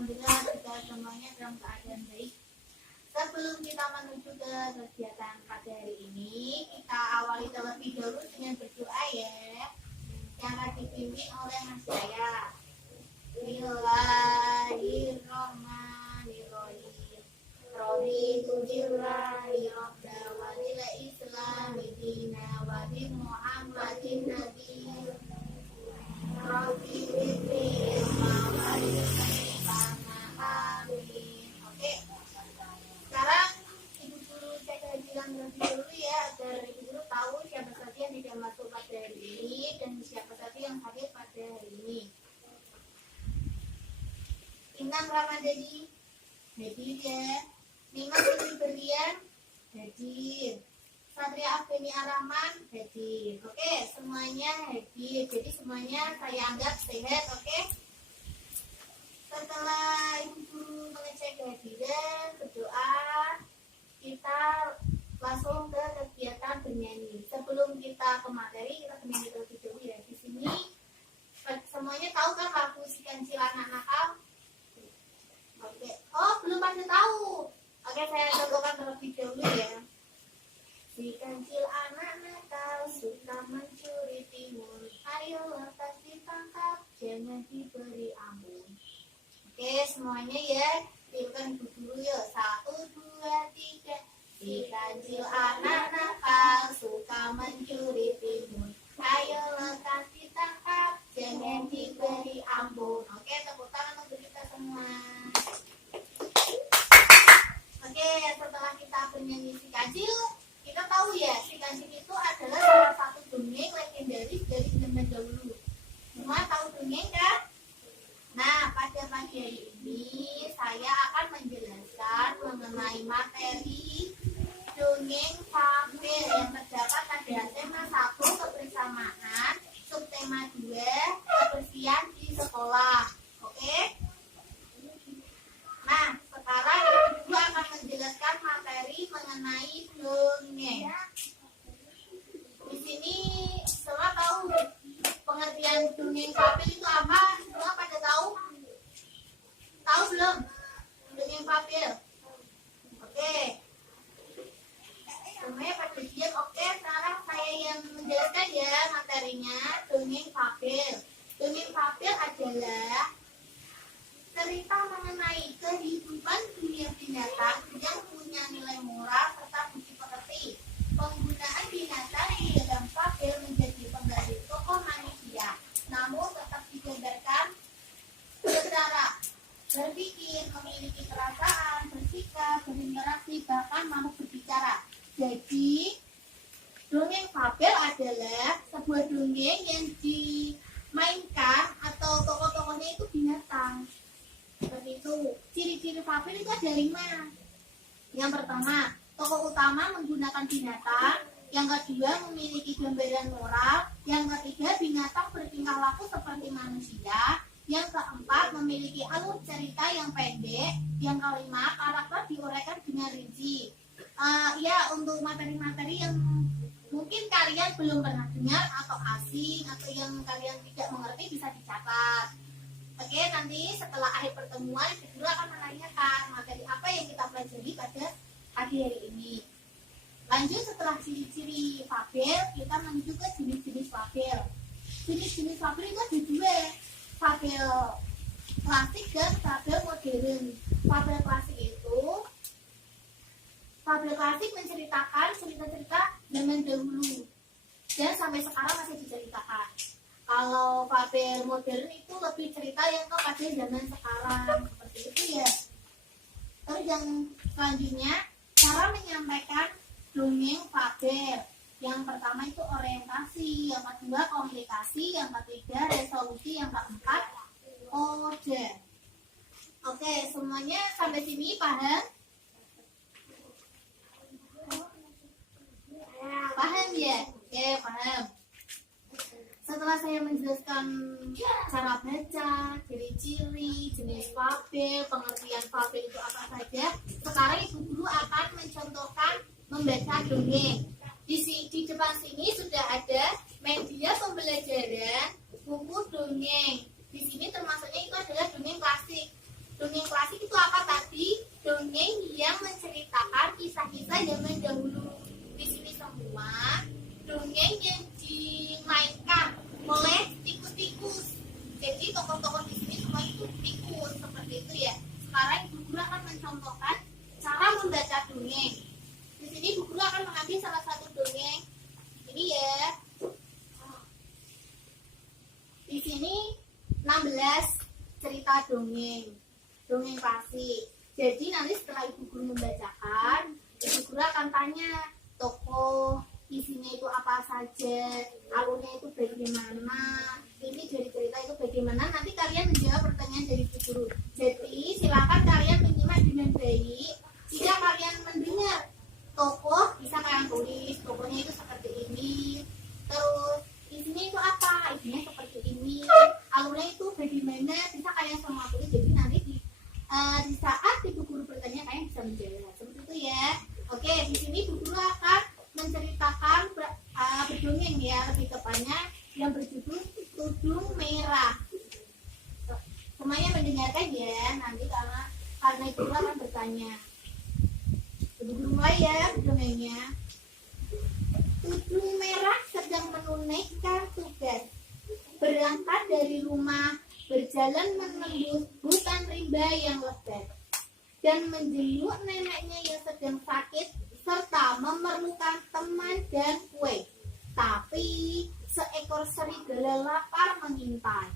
Alhamdulillah kita semuanya dalam keadaan baik. Sebelum kita menuju ke kegiatan pada hari ini, kita awali terlebih dahulu dengan berdoa ya, yang akan dipimpin oleh Mas Jaya. Bismillahirrahmanirrahim. Raditu billahi rabba wa bil islami dina wa bi Muhammadin nabiyyin. Rabbi fitri sama amin. Oke. Sekarang Ibu Guru saya bilang lebih dulu ya, agar Ibu Guru tahu siapa saja yang tidak masuk pada hari ini dan siapa saja yang hadir pada hari ini. Inam Ramadhani hadir ya. Mima Putri Berlian hadir. Satria Afeni Arahman hadir. Oke, semuanya hadir. Jadi semuanya saya anggap sehat, oke? Setelah Ibu Guru mengecek kehadiran, berdoa, kita langsung ke kegiatan bernyanyi. Sebelum kita ke materi, kita bernyanyi terlebih dahulu ya. Di sini semuanya tahu kan lagu Si Kancil Anak Nakal? Oke. Oh, belum pada tahu. Oke, saya contohkan terlebih dahulu ya. Si kancil anak nakal suka mencuri timun, ayo lepas ditangkap, jangan diberi ampun. Oke, semuanya ya, tirukan Ibu dulu ya. 1, 2, 3. Si kancil anak nakal suka mencuri timun, ayo lepas ditangkap, jangan diberi ampun. Oke, tepuk tangan untuk kita semua. Oke, setelah kita bernyanyi Si Kancil, kita tahu ya, Si Kancil itu adalah salah satu dongeng legendaris dari zaman dahulu. Semua tahu dongeng kan? Nah, pada pagi hari ini saya akan menjelaskan mengenai materi dongeng fabel yang terdapat pada tema 1 kebersamaan, subtema 2 kebersihan di sekolah. Oke? Nah, sekarang Ibu akan menjelaskan materi mengenai dongeng. Di sini semua tahu pengertian dongeng fabel itu apa? Semua pada tahu? Tahu belum? Dongeng fabel. Oke. Semuanya pada diam. Oke, sekarang saya yang menjelaskan ya materinya dongeng fabel. Dongeng fabel adalah cerita mengenai kehidupan dunia binatang yang punya nilai moral serta budi pekerti. Penggunaan binatang di dalam fabel menjadi pengganti tokoh manusia, namun tetap digambarkan secara berpikir, memiliki perasaan, bersikap, berinteraksi, bahkan mampu berbicara. Jadi, dongeng fabel adalah sebuah dongeng yang dimainkan atau tokoh-tokohnya itu binatang. Seperti itu. Ciri-ciri fabel itu ada 5. Yang pertama, tokoh utama menggunakan binatang. Yang kedua, memiliki gambaran moral. Yang ketiga, binatang bertingkah laku seperti manusia. Yang keempat, memiliki alur cerita yang pendek. Yang kelima, karakter diuraikan dengan rinci. Ya, untuk materi-materi yang mungkin kalian belum pernah dengar atau asing atau yang kalian tidak mengerti bisa dicatat. Oke, nanti setelah akhir pertemuan, Ibu akan menanyakan materi apa yang kita pelajari pada pagi hari ini. Lanjut, setelah ciri-ciri fabel, kita menuju ke jenis-jenis fabel. Jenis-jenis fabel itu ada 2, fabel klasik dan fabel modern. Fabel klasik menceritakan cerita-cerita zaman dahulu dan sampai sekarang masih diceritakan. Kalau fabel modern itu lebih cerita yang kepada zaman sekarang, seperti itu ya. Terus yang selanjutnya, cara menyampaikan dongeng fabel. Yang pertama itu orientasi, yang kedua komunikasi, yang ketiga resolusi, yang keempat kode. Oke, semuanya sampai sini paham? Paham ya? Oke, paham. Setelah saya menjelaskan cara baca, ciri-ciri, jenis fabel, pengertian fabel itu apa saja, sekarang Ibu Guru akan mencontohkan membaca dongeng. Di depan sini sudah ada media pembelajaran buku dongeng. Di sini termasuknya itu adalah dongeng klasik. Dongeng membaca dongeng. Di sini Bu Guru akan mengambil salah satu dongeng. Ini ya. Di sini 16 cerita dongeng klasik. Jadi nanti setelah Ibu Guru membacakan, Ibu Guru akan tanya tokoh, isinya itu apa saja, alurnya itu bagaimana, ini dari cerita itu bagaimana. Nanti kalian menjawab pertanyaan dari Ibu Guru. Jadi silakan kalian menyimak dengan baik. Jika kalian mendengar tokoh, bisa kalian tulis tokohnya itu seperti ini. Terus isinya itu apa? Isinya seperti ini. Alurnya itu bagaimana? Bisa kalian semua tulis. Jadi nanti di saat Ibu Guru bertanya, kalian bisa menjawab. Seperti itu ya. Oke, di sini Bu Guru akan menceritakan berdongeng ya, lebih tepatnya yang berjudul Tudung Merah. Semuanya mendengarkan ya. Nanti karena Ibu Guru akan bertanya. Ibu Guru mulai ya berdongengnya. Tudung Merah sedang menunaikan tugas. Berangkat dari rumah, berjalan menembus hutan rimba yang lebat, dan menjenguk neneknya yang sedang sakit serta memerlukan teman dan kue. Tapi seekor serigala lapar mengintai.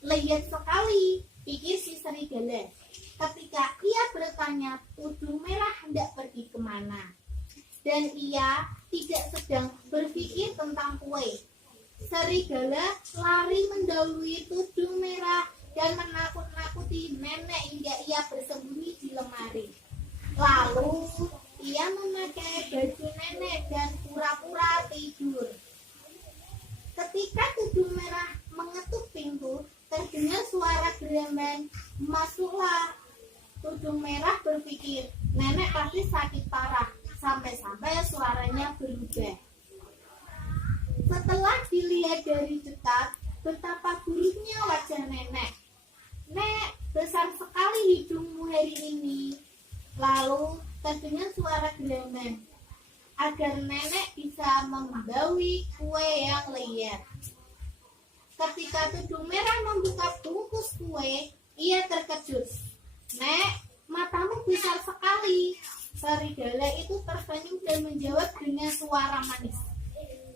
Lihat sekali, pikir si serigala. Ketika ia bertanya, Tudung Merah hendak pergi kemana? Dan ia tidak sedang berpikir tentang kue. Serigala lari mendahului Tudung Merah dan menakut-nakuti nenek hingga ia bersembunyi di lemari. Lalu ia memakai baju nenek dan pura-pura tidur. Ketika Tudung Merah mengetuk pintu, terdengar suara gerangan. Masuklah. Tudung Merah berpikir, nenek pasti sakit parah. Sampai-sampai suaranya berubah. Setelah dilihat dari dekat, betapa buruknya wajah nenek. Nek, besar sekali hidungmu hari ini. Lalu terdengar suara gerangan. Agar nenek bisa membawi kue yang liar. Ketika Tudung Merah membuka bungkus kue, ia terkejut. Nek, matamu besar sekali. Serigala itu tersenyum dan menjawab dengan suara manis.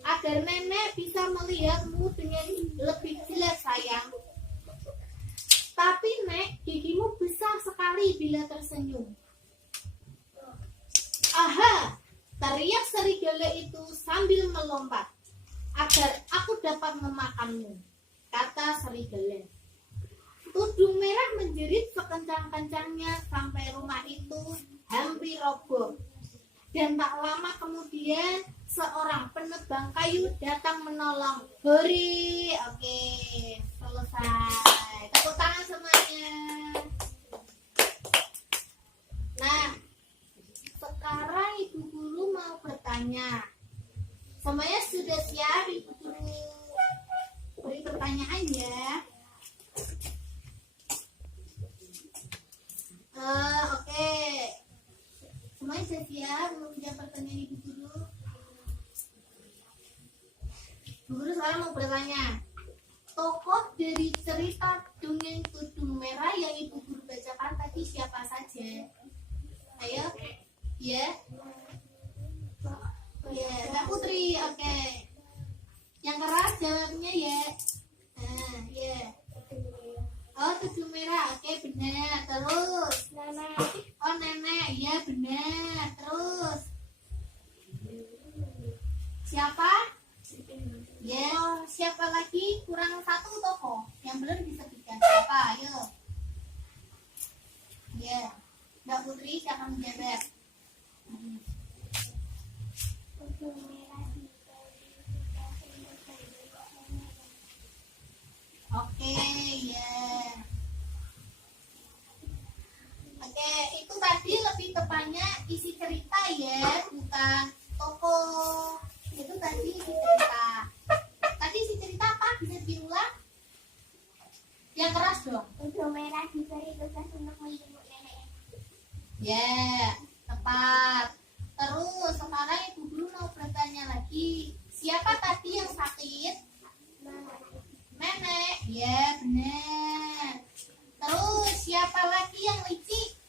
Agar nenek bisa melihatmu dengan lebih jelas, sayang. Tapi Nek, gigimu besar sekali bila tersenyum. Aha, teriak serigala itu sambil melompat. Agar aku dapat memakanmu, kata serigala. Tudung Merah menjerit sekencang-kencangnya sampai rumah itu hampir roboh. Dan tak lama kemudian seorang penebang kayu datang menolong. Hore, oke, selesai. Tepuk tangan semuanya. Nah, sekarang Ibu Guru mau bertanya. Semuanya sudah siap? Ibu Guru beri pertanyaan ya. Oke. Semuanya sudah siap menjawab pertanyaan Ibu Guru? Ibu Guru sekarang mau bertanya. Tokoh dari cerita dongeng Tudung Merah yang Ibu Guru bacakan tadi siapa saja? Ayo. Ya. Ya, Mbak Putri. Oke. Yang keras jawabnya ya. Ya. Oh, Tudung Merah. Oke, benar. Terus nenek. Oh, nenek. Ya, benar. Terus siapa? Ya, siapa lagi? Kurang satu tokoh yang belum disebutkan. Siapa? Ayo. Ya, Mbak Putri siapa menjawab? Oke, ya. Oke, itu tadi lebih tepatnya isi cerita ya, bukan tokoh. Itu tadi isi cerita. Tadi isi cerita apa? Bisa diulang? Yang keras dong. Tudung Merah diberi tugas untuk menjenguk nenek. Ya, tepat. Terus sekarang Ibu Guru mau bertanya lagi. Siapa tadi yang sakit? Nenek. Ya, benar. Terus siapa lagi yang licik?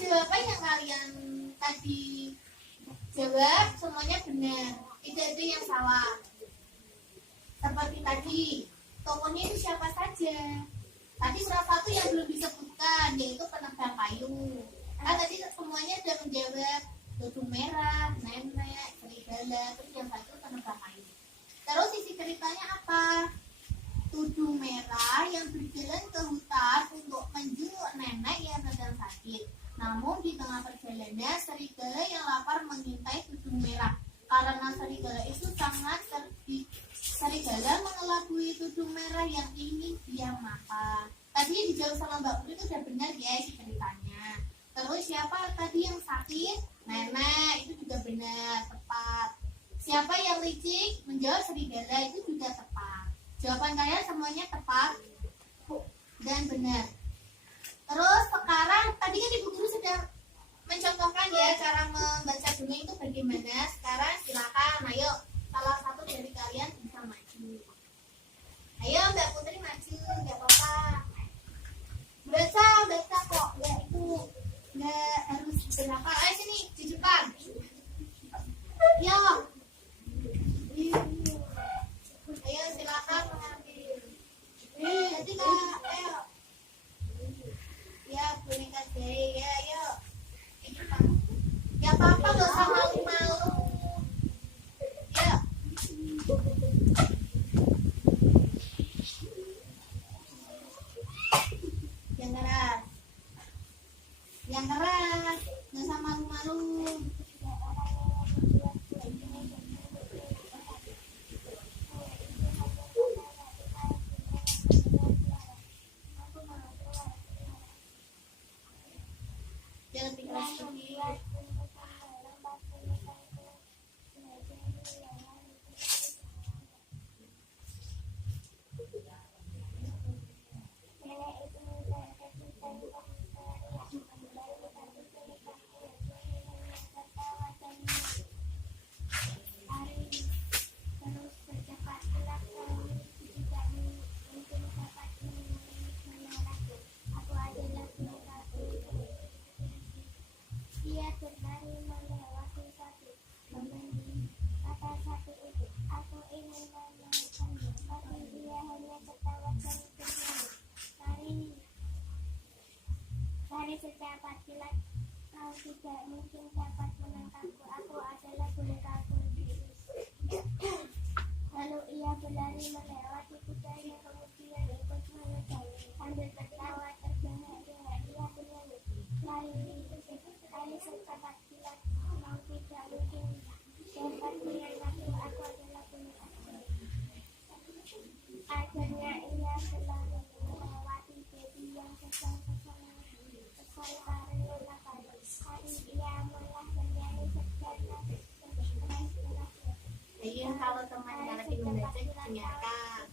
jawaban yang kalian tadi jawab semuanya benar, tidak ada yang salah. Seperti tadi, tokohnya itu siapa saja? Tadi salah satu yang belum disebutkan yaitu penebang kayu. Kan tadi semuanya sudah menjawab tudung merah, nenek, serigala, terus yang satu penebang kayu. Terus isi ceritanya apa? Tudung merah yang berjalan ke hutan untuk menjenguk nenek yang sedang sakit. Namun di tengah perjalanan serigala yang lapar mengintai tudung merah. Karena serigala itu sangat sedih, serigala mengelabui tudung merah yang ingin dia makan. Tadi yang dijawab sama Mbak Putri itu sudah benar ya isi ceritanya. Terus siapa tadi yang sakit? Nenek, itu juga benar, tepat. Siapa yang licik? Menjawab serigala, itu juga tepat. Jawaban kalian semuanya tepat dan benar. Terus sekarang tadi kan Ibu Guru sudah mencontohkan ya cara membaca dongeng itu bagaimana. Sekarang silakan, ayo salah satu dari kalian bisa maju. Ayo Mbak Putri maju, nggak apa-apa. Baca kok, ya itu nggak harus di belakang. Ayo sini di depan. Yo. Ayo silakan mengambil. Jadi Kak, ayo. Ya boneka jahit ya, ayo. Ya apa-apa gak usah malu-malu. Ya. Yang keras. Yang keras. Gak usah malu-malu. Jangan lebih keras sedikit. Secepat kilat kau tidak mungkin dapat menangkapku. Aku adalah boneka kunci. Lalu ia berlari melewati kudanya, kemudian ikut mengejarnya sambil tertawa terbahak-bahak. Ia bernyanyi, lari secepat kilat kau tidak mungkin dapat menangkapku. Aku adalah boneka kunci. Akhirnya ia berlari melewati baby yang kesal karena lapar. Hari ia malah bernyanyi sejenak. Ayo kalau teman lagi membaca dengarkan.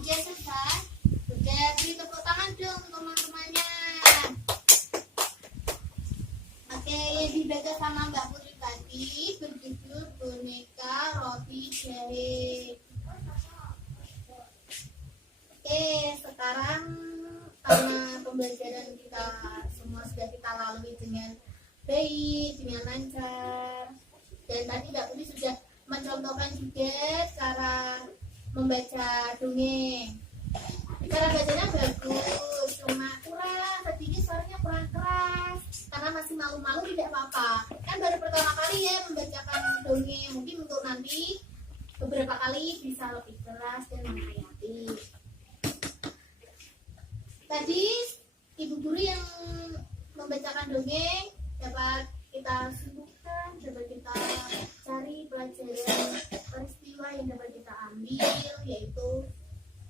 Udah selesai? Udah, beri tepuk tangan dong untuk teman-temannya. Oke, yang dibaca sama Mbak Putri tadi berjudul boneka roti jahit. Oke, sekarang karena pembelajaran kita semua sudah kita lalui dengan baik, dengan lancar, dan tadi Mbak Putri sudah mencontohkan juga cara membaca dongeng. Cara bacanya bagus, cuma kurang sedikit suaranya kurang keras karena masih malu-malu. Tidak apa-apa, kan baru pertama kali ya membacakan dongeng. Mungkin untuk nanti beberapa kali bisa lebih keras dan menghayati. Tadi Ibu Guru yang membacakan dongeng dapat kita simpulkan, dapat dapat kita cari pelajaran peristiwa yang dapat kita ambil, yaitu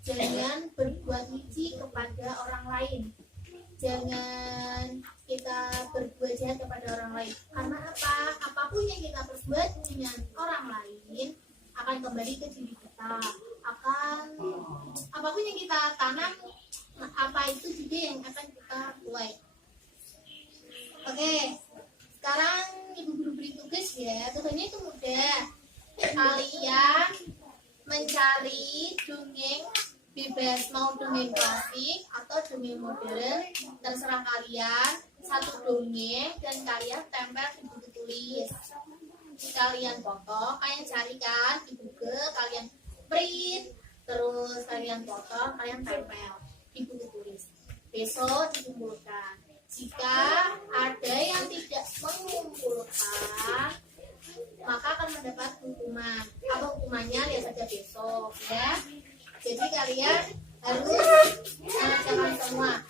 jangan berbuat licik kepada orang lain. Jangan kita berbuat jahat kepada orang lain. Karena apa? Apapun yang kita perbuat dengan orang lain akan kembali ke diri kita. Apapun yang kita tanam, apa itu juga yang akan kita tuai. Oke, sekarang ibu guru beri tugas ya. Tugasnya itu mudah. Kalian mencari dongeng bebas, mau dongeng klasik atau dongeng modern, terserah kalian. Satu dongeng dan kalian tempel di buku tulis. Kalian foto, kalian carikan di Google, kalian print, terus kalian foto, kalian tempel di buku tulis. Besok dikumpulkan. Jika ada yang tidak mengumpulkan, maka akan mendapat hukuman. Apa hukumannya? Lihat saja besok ya. Jadi kalian harus mengerjakan semua.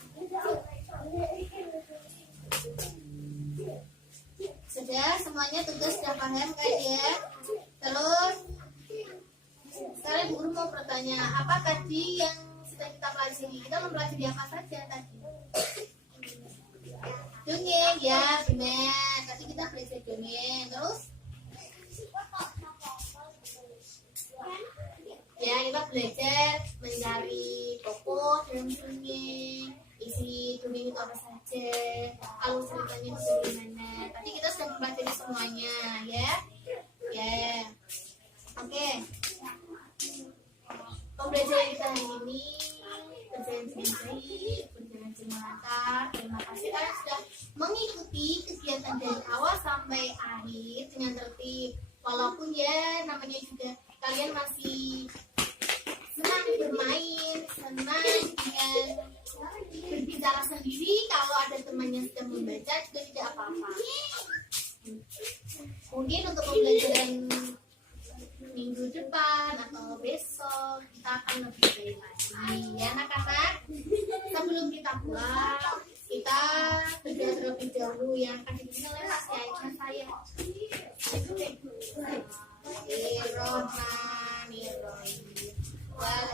Sudah semuanya tugas sudah paham kan ya? Terus sekarang ibu guru mau bertanya, apa tadi yang sudah kita pelajari? Kita mempelajari apa saja tadi? Dongeng ya, benar. Tadi kita belajar dongeng. Terus ya, kita belajar mencari tokoh dalam dongeng, isi dongeng itu apa saja, alur ceritanya itu bagaimana. Tadi kita sudah mempelajari semuanya ya. Ya, oke. Pembelajaran kita hari ini berjalan dengan baik, berjalan dengan lancar. Terima kasih kalian sudah mengikuti kegiatan dari awal sampai akhir dengan tertib. Walaupun ya namanya juga kalian masih senang bermain, senang dengan berbicara sendiri. Kalau ada teman yang sedang membaca juga tidak apa-apa. Mungkin untuk pembelajaran minggu depan atau besok kita akan lebih baik lagi ya anak-anak. Sebelum kita pulang, kita berdoa terlebih dahulu yang akan dipimpin oleh Mas Yaiman saya. Bismillahirrahmanirrahim. Wal